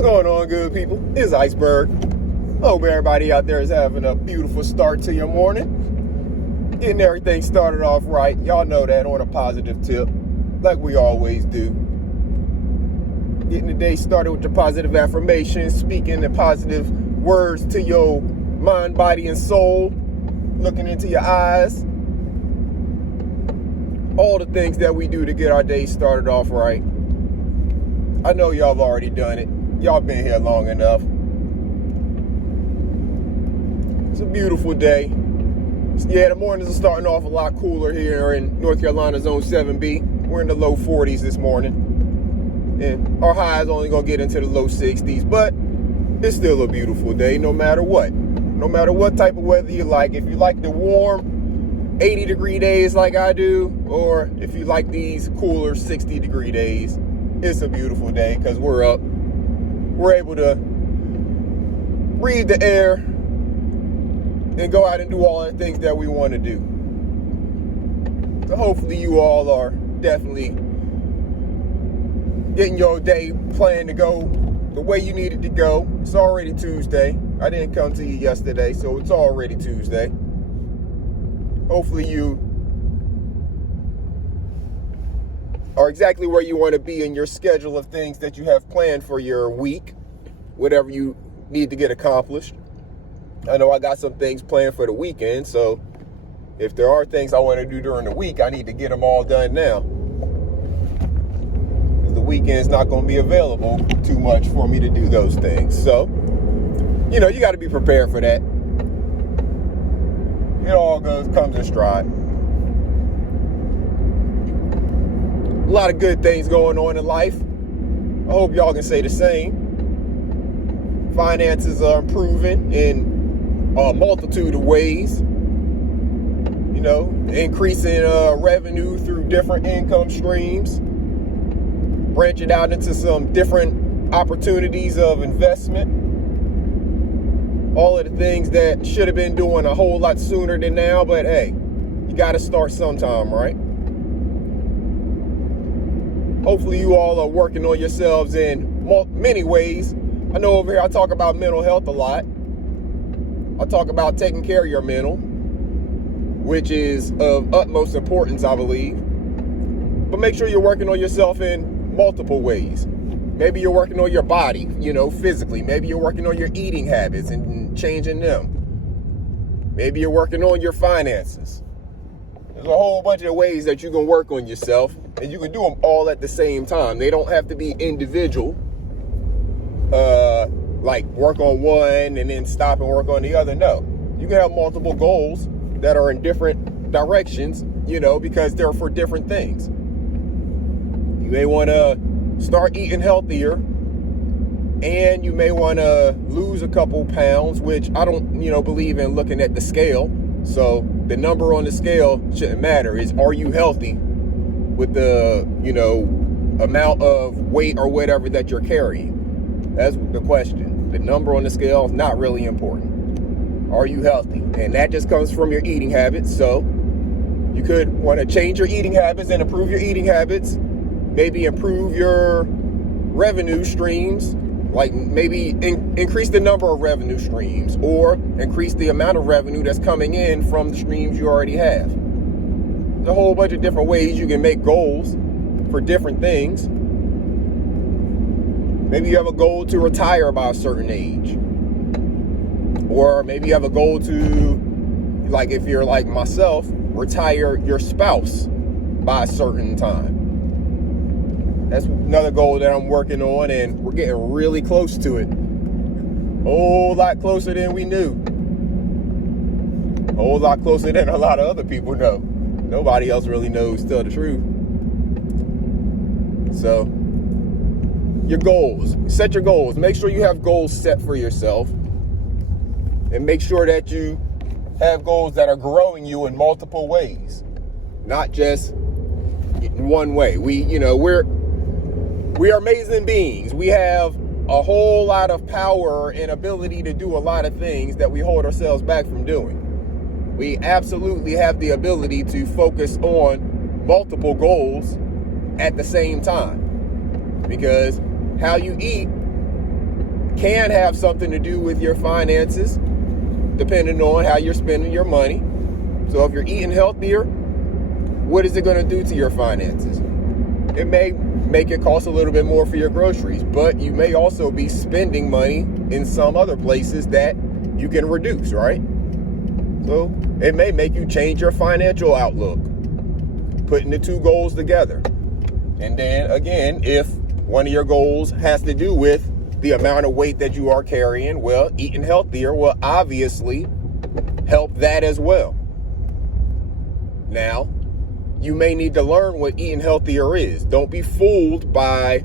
What's going on, good people? It's Iceberg. Hope everybody out there is having a beautiful start to your morning. Getting everything started off right. Y'all know that, on a positive tip, like we always do. Getting the day started with your positive affirmations, speaking the positive words to your mind, body, and soul, looking into your eyes. All the things that we do to get our day started off right. I know y'all have already done it. Y'all been here long enough. It's a beautiful day. Yeah, the mornings are starting off a lot cooler here in North Carolina, Zone 7B. We're in the low 40s this morning. And our high is only going to get into the low 60s. But it's still a beautiful day no matter what. No matter what type of weather you like. If you like the warm 80-degree days like I do, or if you like these cooler 60-degree days, it's a beautiful day because we're up. We're able to breathe the air and go out and do all the things that we want to do. So hopefully you all are definitely getting your day planned to go the way you need it to go. It's already Tuesday. I didn't come to you yesterday, so it's already Tuesday. Hopefully you are exactly where you want to be in your schedule of things that you have planned for your week, whatever you need to get accomplished. I know I got some things planned for the weekend, so if there are things I want to do during the week, I need to get them all done now. Because the weekend's not going to be available too much for me to do those things. So, you got to be prepared for that. It all comes in stride. A lot of good things going on in life. I hope y'all can say the same. Finances are improving in a multitude of ways. Increasing revenue through different income streams. Branching out into some different opportunities of investment. All of the things that should have been doing a whole lot sooner than now, but hey, you got to start sometime, right? Hopefully you all are working on yourselves in many ways. I know over here I talk about mental health a lot. I talk about taking care of your mental, which is of utmost importance, I believe. But make sure you're working on yourself in multiple ways. Maybe you're working on your body, physically. Maybe you're working on your eating habits and changing them. Maybe you're working on your finances. There's a whole bunch of ways that you can work on yourself, and you can do them all at the same time. They don't have to be individual, like work on one and then stop and work on the other. No, you can have multiple goals that are in different directions, because they're for different things. You may want to start eating healthier, and you may want to lose a couple pounds, which I don't, believe in looking at the scale. So the number on the scale shouldn't matter. Are you healthy with the, amount of weight or whatever that you're carrying? That's the question. The number on the scale is not really important. Are you healthy? And that just comes from your eating habits. So you could want to change your eating habits and improve your eating habits. Maybe improve your revenue streams. Like maybe increase the number of revenue streams, or increase the amount of revenue that's coming in from the streams you already have. There's a whole bunch of different ways you can make goals for different things. Maybe you have a goal to retire by a certain age. Or maybe you have a goal to, like if you're like myself, retire your spouse by a certain time. That's another goal that I'm working on, and we're getting really close to it. A whole lot closer than we knew. A whole lot closer than a lot of other people know. Nobody else really knows, to tell the truth. So, your goals. Set your goals. Make sure you have goals set for yourself. And make sure that you have goals that are growing you in multiple ways. Not just in one way. We are amazing beings. We have a whole lot of power and ability to do a lot of things that we hold ourselves back from doing. We absolutely have the ability to focus on multiple goals at the same time. Because how you eat can have something to do with your finances, depending on how you're spending your money. So if you're eating healthier, what is it going to do to your finances? It may make it cost a little bit more for your groceries, but you may also be spending money in some other places that you can reduce, right? So it may make you change your financial outlook, putting the two goals together. And then again, if one of your goals has to do with the amount of weight that you are carrying, well, eating healthier will obviously help that as well. Now, you may need to learn what eating healthier is. Don't be fooled by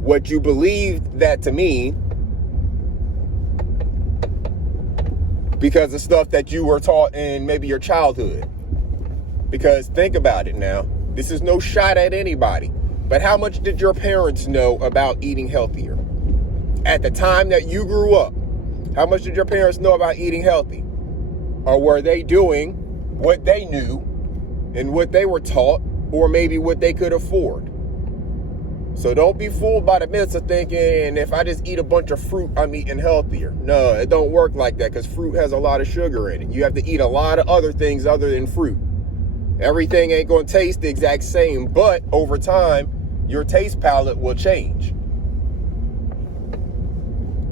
what you believe that to mean because of stuff that you were taught in maybe your childhood. Because think about it now. This is no shot at anybody. But how much did your parents know about eating healthier? At the time that you grew up, how much did your parents know about eating healthy? Or were they doing what they knew and what they were taught, or maybe what they could afford? So don't be fooled by the myths of thinking, if I just eat a bunch of fruit, I'm eating healthier. No, it don't work like that, because fruit has a lot of sugar in it. You have to eat a lot of other things other than fruit. Everything ain't going to taste the exact same, but over time, your taste palette will change.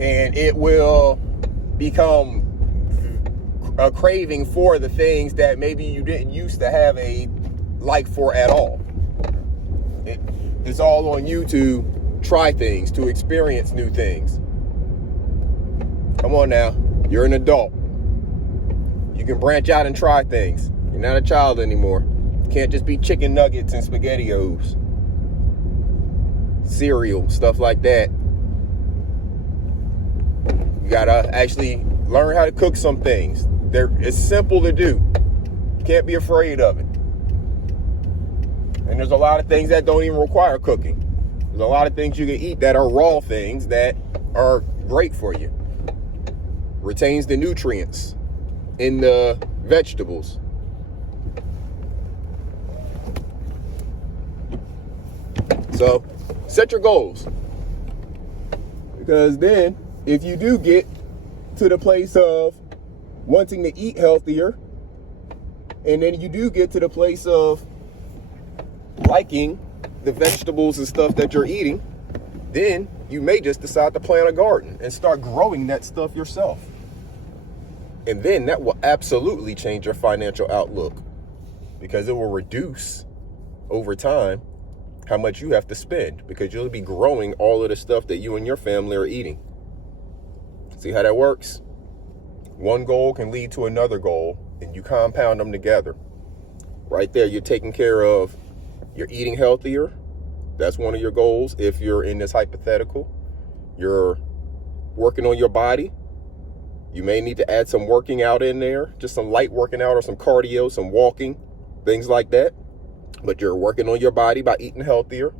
And it will become a craving for the things that maybe you didn't used to have a like for at all. It's all on you to try things, to experience new things. Come on now, you're an adult. You can branch out and try things. You're not a child anymore. You can't just be chicken nuggets and SpaghettiOs, cereal, stuff like that. You gotta actually learn how to cook some things. It's simple to do. You can't be afraid of it. And there's a lot of things that don't even require cooking. There's a lot of things you can eat that are raw things that are great for you. Retains the nutrients in the vegetables. So set your goals. Because then if you do get to the place of wanting to eat healthier, and then you do get to the place of liking the vegetables and stuff that you're eating, then you may just decide to plant a garden and start growing that stuff yourself. And then that will absolutely change your financial outlook, because it will reduce over time how much you have to spend, because you'll be growing all of the stuff that you and your family are eating. See how that works? One goal can lead to another goal, and you compound them together. Right there, you're taking care of, you're eating healthier. That's one of your goals. If you're in this hypothetical, you're working on your body. You may need to add some working out in there, just some light working out or some cardio, some walking, things like that. But you're working on your body by eating healthier.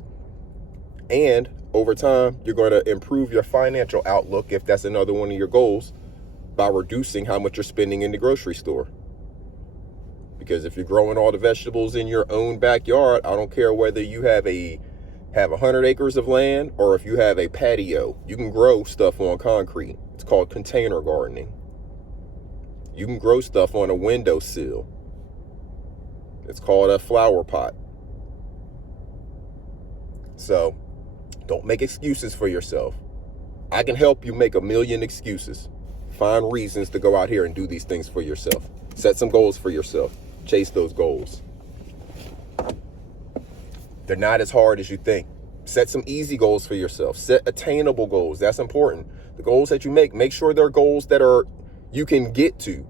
And over time, you're going to improve your financial outlook, if that's another one of your goals, by reducing how much you're spending in the grocery store. Because if you're growing all the vegetables in your own backyard, I don't care whether you have 100 acres of land or if you have a patio, you can grow stuff on concrete. It's called container gardening. You can grow stuff on a windowsill. It's called a flower pot. So don't make excuses for yourself. I can help you make a million excuses. Find reasons to go out here and do these things for yourself. Set some goals for yourself. Chase those goals. They're not as hard as you think. Set some easy goals for yourself. Set attainable goals. That's important. The goals that you make sure they're goals that you can get to.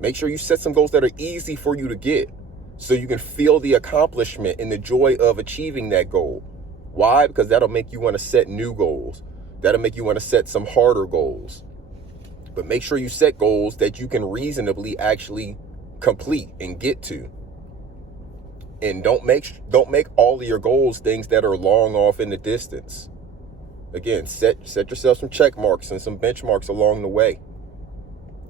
Make sure you set some goals that are easy for you to get, so you can feel the accomplishment and the joy of achieving that goal. Why? Because that'll make you want to set new goals. That'll make you want to set some harder goals. But make sure you set goals that you can reasonably actually complete and get to. And don't make all of your goals things that are long off in the distance. Again, set yourself some check marks and some benchmarks along the way.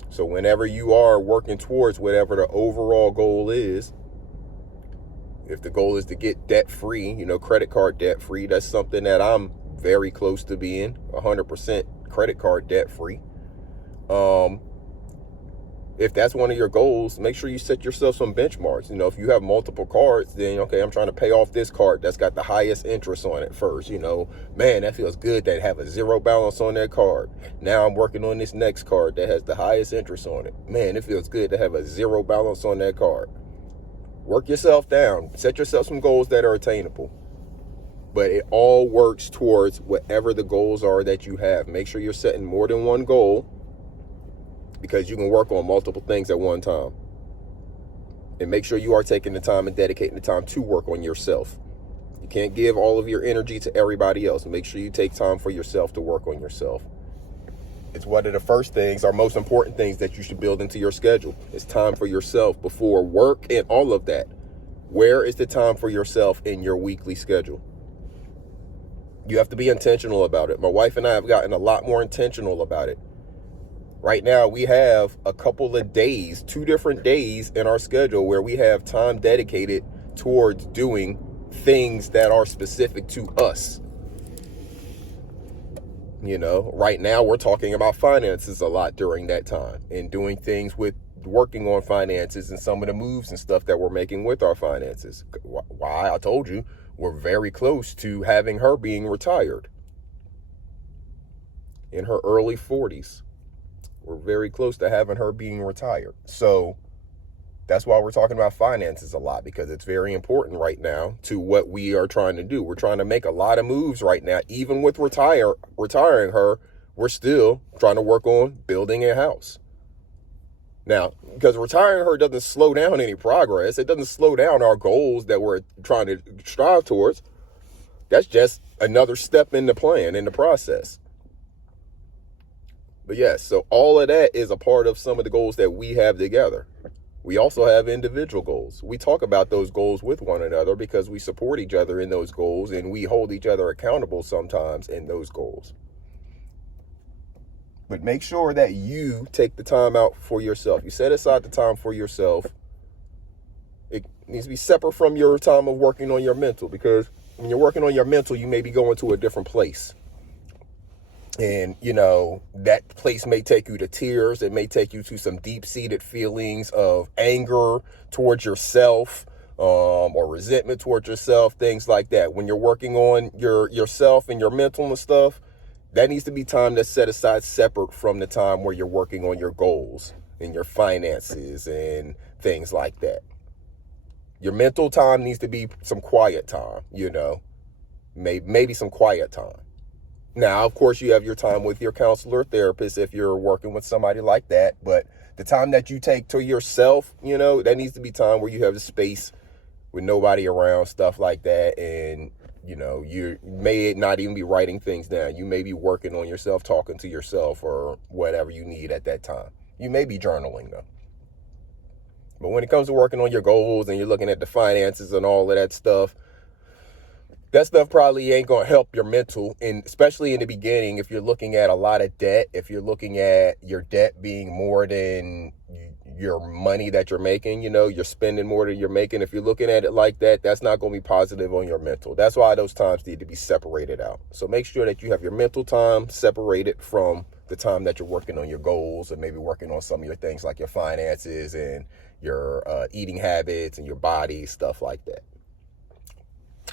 So whenever you are working towards whatever the overall goal is, if the goal is to get debt free, credit card debt free, that's something that I'm very close to being 100% credit card debt free. If that's one of your goals, make sure you set yourself some benchmarks. If you have multiple cards, then, okay, I'm trying to pay off this card that's got the highest interest on it first. Man, that feels good to have a zero balance on that card. Now I'm working on this next card that has the highest interest on it. Man, it feels good to have a zero balance on that card. Work yourself down. Set yourself some goals that are attainable. But it all works towards whatever the goals are that you have. Make sure you're setting more than one goal, because you can work on multiple things at one time. And make sure you are taking the time and dedicating the time to work on yourself. You can't give all of your energy to everybody else. Make sure you take time for yourself to work on yourself. It's one of the first things, or most important things, that you should build into your schedule. It's time for yourself before work and all of that. Where is the time for yourself in your weekly schedule? You have to be intentional about it. My wife and I have gotten a lot more intentional about it. Right now, we have a couple of days, 2 different days in our schedule where we have time dedicated towards doing things that are specific to us. Right now we're talking about finances a lot during that time, and doing things with working on finances and some of the moves and stuff that we're making with our finances. Why? I told you, we're very close to having her being retired in her early 40s. We're very close to having her being retired. So that's why we're talking about finances a lot, because it's very important right now to what we are trying to do. We're trying to make a lot of moves right now. Even with retiring her, we're still trying to work on building a house. Now, because retiring her doesn't slow down any progress. It doesn't slow down our goals that we're trying to strive towards. That's just another step in the plan, in the process. But yes, so all of that is a part of some of the goals that we have together. We also have individual goals. We talk about those goals with one another because we support each other in those goals, and we hold each other accountable sometimes in those goals. But make sure that you take the time out for yourself. You set aside the time for yourself. It needs to be separate from your time of working on your mental, because when you're working on your mental, you may be going to a different place. And, that place may take you to tears. It may take you to some deep-seated feelings of anger towards yourself, or resentment towards yourself, things like that. When you're working on yourself and your mental and stuff, that needs to be time that's set aside separate from the time where you're working on your goals and your finances and things like that. Your mental time needs to be some quiet time, maybe some quiet time. Now, of course, you have your time with your counselor, therapist, if you're working with somebody like that. But the time that you take to yourself, that needs to be time where you have the space with nobody around, stuff like that. And, you may not even be writing things down. You may be working on yourself, talking to yourself, or whatever you need at that time. You may be journaling, though. But when it comes to working on your goals and you're looking at the finances and all of that stuff probably ain't going to help your mental, and especially in the beginning, if you're looking at a lot of debt, if you're looking at your debt being more than your money that you're making, you're spending more than you're making. If you're looking at it like that, that's not going to be positive on your mental. That's why those times need to be separated out. So make sure that you have your mental time separated from the time that you're working on your goals, and maybe working on some of your things like your finances and your eating habits and your body, stuff like that.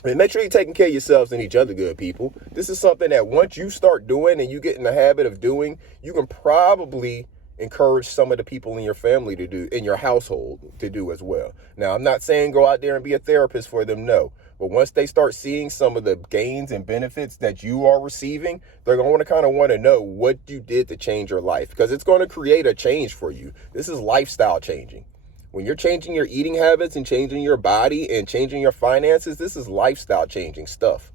And make sure you're taking care of yourselves and each other, good people. This is something that once you start doing and you get in the habit of doing, you can probably encourage some of the people in your family to do, in your household to do as well. Now, I'm not saying go out there and be a therapist for them, no. But once they start seeing some of the gains and benefits that you are receiving, they're going to want to know what you did to change your life, because it's going to create a change for you. This is lifestyle changing. When you're changing your eating habits and changing your body and changing your finances, this is lifestyle changing stuff.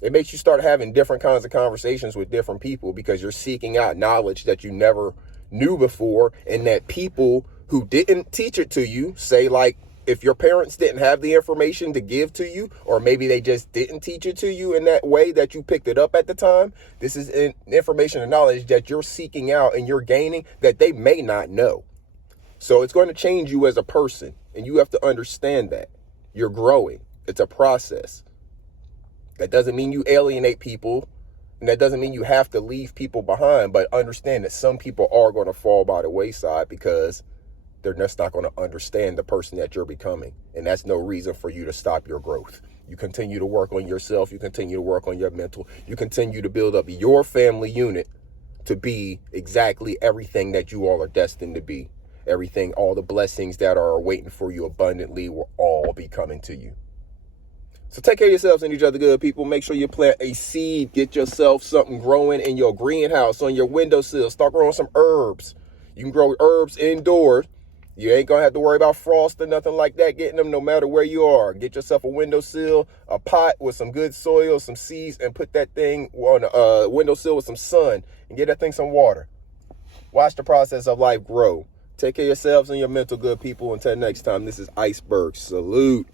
It makes you start having different kinds of conversations with different people, because you're seeking out knowledge that you never knew before, and that people who didn't teach it to you, say like if your parents didn't have the information to give to you, or maybe they just didn't teach it to you in that way that you picked it up at the time, this is information and knowledge that you're seeking out and you're gaining that they may not know. So it's going to change you as a person, and you have to understand that. You're growing. It's a process. That doesn't mean you alienate people And that doesn't mean you have to leave people behind, but understand that some people are going to fall by the wayside because they're just not going to understand the person that you're becoming. And that's no reason for you to stop your growth. You continue to work on yourself. You continue to work on your mental. You continue to build up your family unit to be exactly everything that you all are destined to be. Everything, all the blessings that are waiting for you abundantly will all be coming to you. So take care of yourselves and each other, good people. Make sure you plant a seed. Get yourself something growing in your greenhouse, on your windowsill. Start growing some herbs. You can grow herbs indoors. You ain't going to have to worry about frost or nothing like that getting them no matter where you are. Get yourself a windowsill, a pot with some good soil, some seeds, and put that thing on a windowsill with some sun and get that thing some water. Watch the process of life grow. Take care of yourselves and your mental, good people. Until next time, this is Iceberg. Salute.